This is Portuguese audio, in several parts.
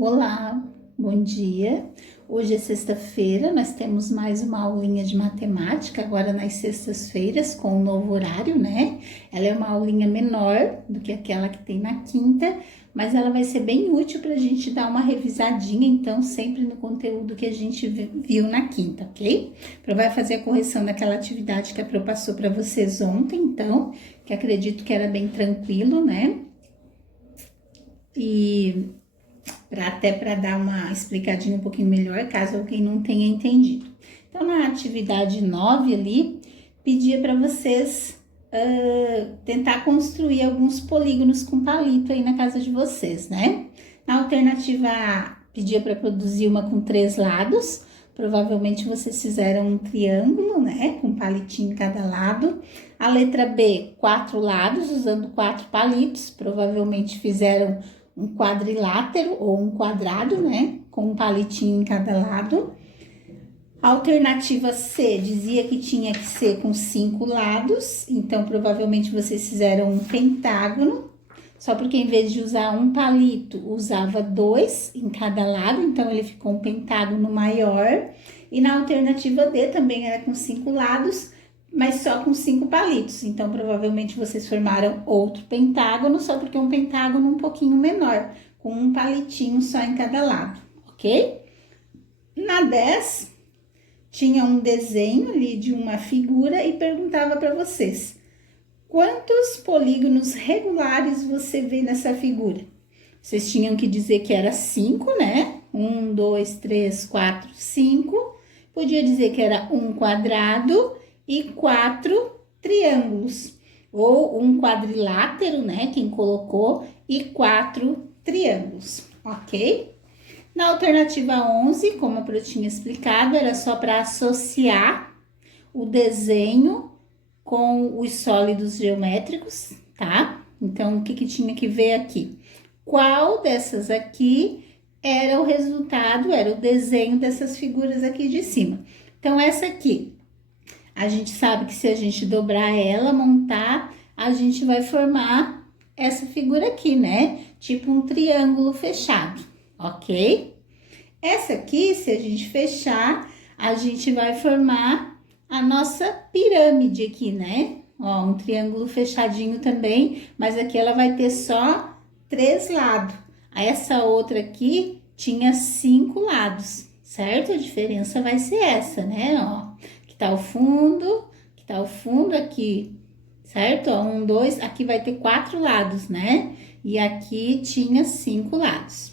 Olá, bom dia. Hoje é sexta-feira, nós temos mais uma aulinha de matemática, agora nas sextas-feiras, com um novo horário, né? Ela é uma aulinha menor do que aquela que tem na quinta, mas ela vai ser bem útil para a gente dar uma revisadinha, então, sempre no conteúdo que a gente viu na quinta, ok? Vai fazer a correção daquela atividade que a Pro passou para vocês ontem, então, que acredito que era bem tranquilo, né? E até para dar uma explicadinha um pouquinho melhor, caso alguém não tenha entendido. Então, na atividade 9 ali, pedia para vocês tentar construir alguns polígonos com palito aí na casa de vocês, né? Na alternativa A, pedia para produzir uma com 3 lados. Provavelmente vocês fizeram um triângulo, né? Com palitinho em cada lado. A letra B, 4 lados, usando 4 palitos. Provavelmente fizeram um quadrilátero ou um quadrado, né? Com um palitinho em cada lado. A alternativa C dizia que tinha que ser com 5 lados, então provavelmente vocês fizeram um pentágono, só porque em vez de usar um palito, usava 2 em cada lado, então ele ficou um pentágono maior. E na alternativa D também era com 5 lados, mas só com 5 palitos. Então, provavelmente vocês formaram outro pentágono, só porque é um pentágono um pouquinho menor, com um palitinho só em cada lado, ok? Na 10, tinha um desenho ali de uma figura e perguntava para vocês: quantos polígonos regulares você vê nessa figura? Vocês tinham que dizer que era 5, né? 1, 2, 3, 4, 5. Podia dizer que era um quadrado e 4 triângulos, ou um quadrilátero, né? Quem colocou, e 4 triângulos, ok? Na alternativa 11, como eu tinha explicado, era só para associar o desenho com os sólidos geométricos, tá? Então, o que tinha que ver aqui? Qual dessas aqui era o resultado, era o desenho dessas figuras aqui de cima. Então, essa aqui, a gente sabe que se a gente dobrar ela, montar, a gente vai formar essa figura aqui, né? Tipo um triângulo fechado, ok? Essa aqui, se a gente fechar, a gente vai formar a nossa pirâmide aqui, né? Ó, um triângulo fechadinho também, mas aqui ela vai ter só 3 lados. Essa outra aqui tinha 5 lados, certo? A diferença vai ser essa, né? Ó, aqui tá o fundo aqui, certo? Ó, 1, 2, aqui vai ter 4 lados, né? E aqui tinha 5 lados.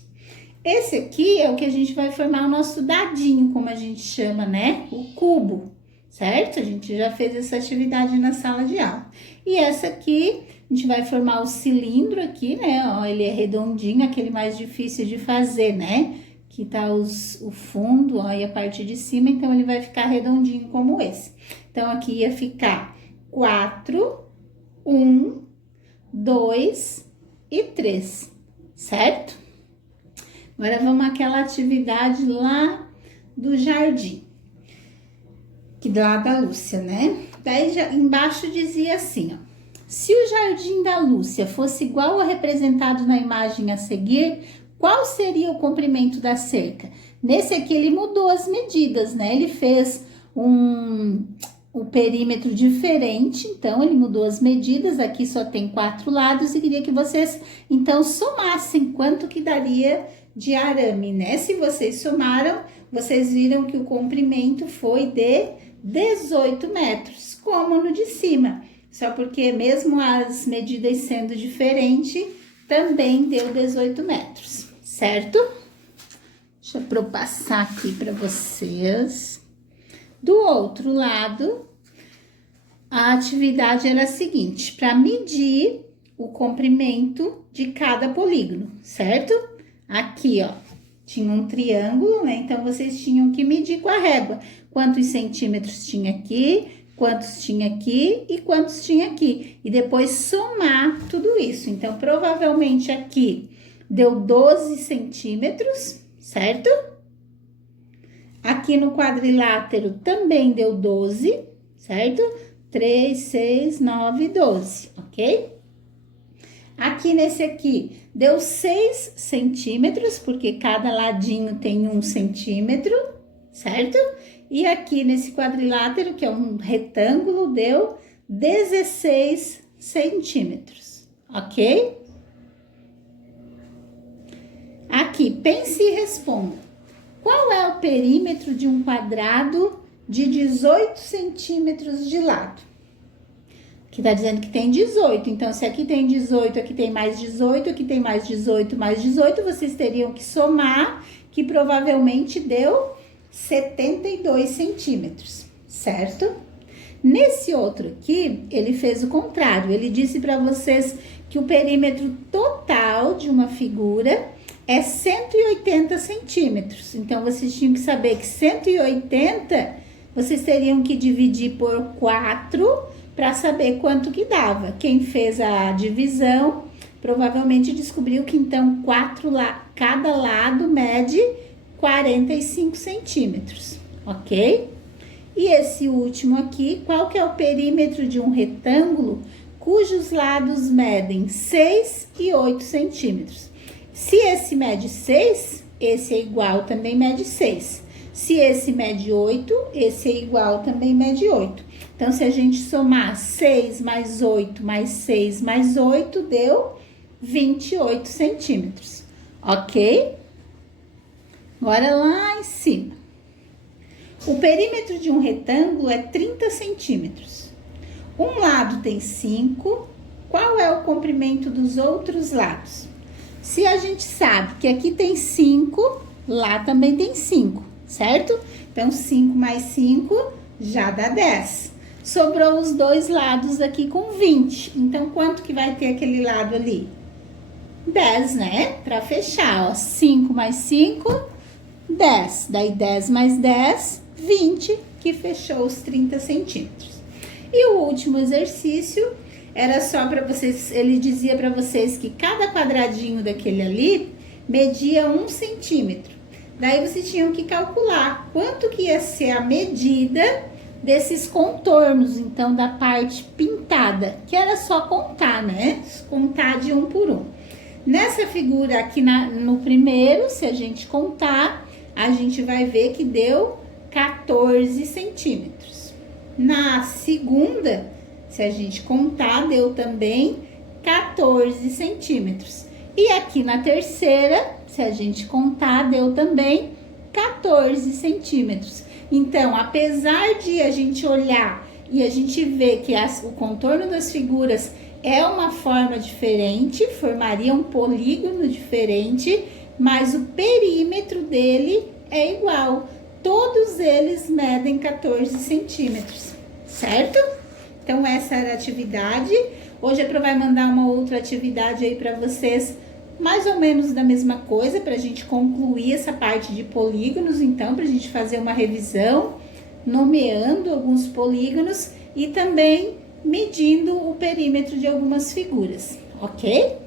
Esse aqui é o que a gente vai formar o nosso dadinho, como a gente chama, né? O cubo, certo? A gente já fez essa atividade na sala de aula. E essa aqui, a gente vai formar o cilindro aqui, né? Ó, ele é redondinho, aquele mais difícil de fazer, né? Que tá o fundo, ó, e a parte de cima, então ele vai ficar redondinho como esse. Então, aqui ia ficar 4, 1, 2 e 3, certo? Agora, vamos àquela atividade lá do jardim, que lá da Lúcia, né? Daí, embaixo dizia assim, ó: se o jardim da Lúcia fosse igual ao representado na imagem a seguir, qual seria o comprimento da cerca? Nesse aqui, ele mudou as medidas, né? Ele fez o perímetro diferente, então ele mudou as medidas. Aqui só tem 4 lados e queria que vocês, então, somassem quanto que daria de arame, né? Se vocês somaram, vocês viram que o comprimento foi de 18 metros, como no de cima. Só porque mesmo as medidas sendo diferentes, também deu 18 metros, certo? Deixa eu passar aqui para vocês. Do outro lado, a atividade era a seguinte: para medir o comprimento de cada polígono, certo? Aqui, ó, tinha um triângulo, né? Então, vocês tinham que medir com a régua quantos centímetros tinha aqui, quantos tinha aqui e quantos tinha aqui. E depois somar tudo isso. Então, provavelmente aqui deu 12 centímetros, certo? Aqui no quadrilátero também deu 12, certo? 3, 6, 9, 12, ok? Aqui nesse aqui deu 6 centímetros, porque cada ladinho tem 1 centímetro, certo? E aqui nesse quadrilátero, que é um retângulo, deu 16 centímetros, ok? Aqui, pense e responda. Qual é o perímetro de um quadrado de 18 centímetros de lado? Aqui tá dizendo que tem 18, então se aqui tem 18, aqui tem mais 18, aqui tem mais 18, mais 18, vocês teriam que somar, que provavelmente deu 72 centímetros, certo? Nesse outro aqui, ele fez o contrário, ele disse para vocês que o perímetro total de uma figura é 180 centímetros. Então, vocês tinham que saber que 180, vocês teriam que dividir por 4 para saber quanto que dava. Quem fez a divisão, provavelmente descobriu que então cada lado mede 45 centímetros, ok? E esse último aqui, qual que é o perímetro de um retângulo cujos lados medem 6 e 8 centímetros? Se esse mede 6, esse é igual, também mede 6. Se esse mede 8, esse é igual, também mede 8. Então, se a gente somar 6 mais 8 mais 6 mais 8, deu 28 centímetros, ok? Agora lá em cima. O perímetro de um retângulo é 30 centímetros. Um lado tem 5, qual é o comprimento dos outros lados? Se a gente sabe que aqui tem 5, lá também tem 5, certo? Então, 5 mais 5 já dá 10. Sobrou os dois lados aqui com 20. Então, quanto que vai ter aquele lado ali? 10, né? Para fechar, ó. 5 mais 5, 10. Daí, 10 mais 10, 20, que fechou os 30 centímetros. E o último exercício era só para vocês, ele dizia para vocês que cada quadradinho daquele ali media 1 centímetro. Daí vocês tinham que calcular quanto que ia ser a medida desses contornos, então da parte pintada, que era só contar, né? Contar de um por um. Nessa figura aqui no primeiro, se a gente contar, a gente vai ver que deu 14 centímetros. Na segunda, se a gente contar, deu também 14 centímetros. E aqui na terceira, se a gente contar, deu também 14 centímetros. Então, apesar de a gente olhar e a gente ver que o contorno das figuras é uma forma diferente, formaria um polígono diferente, mas o perímetro dele é igual. Todos eles medem 14 centímetros, certo? Então, essa era a atividade. Hoje a Pro vai mandar uma outra atividade aí para vocês, mais ou menos da mesma coisa, para a gente concluir essa parte de polígonos, então, para a gente fazer uma revisão, nomeando alguns polígonos e também medindo o perímetro de algumas figuras, ok?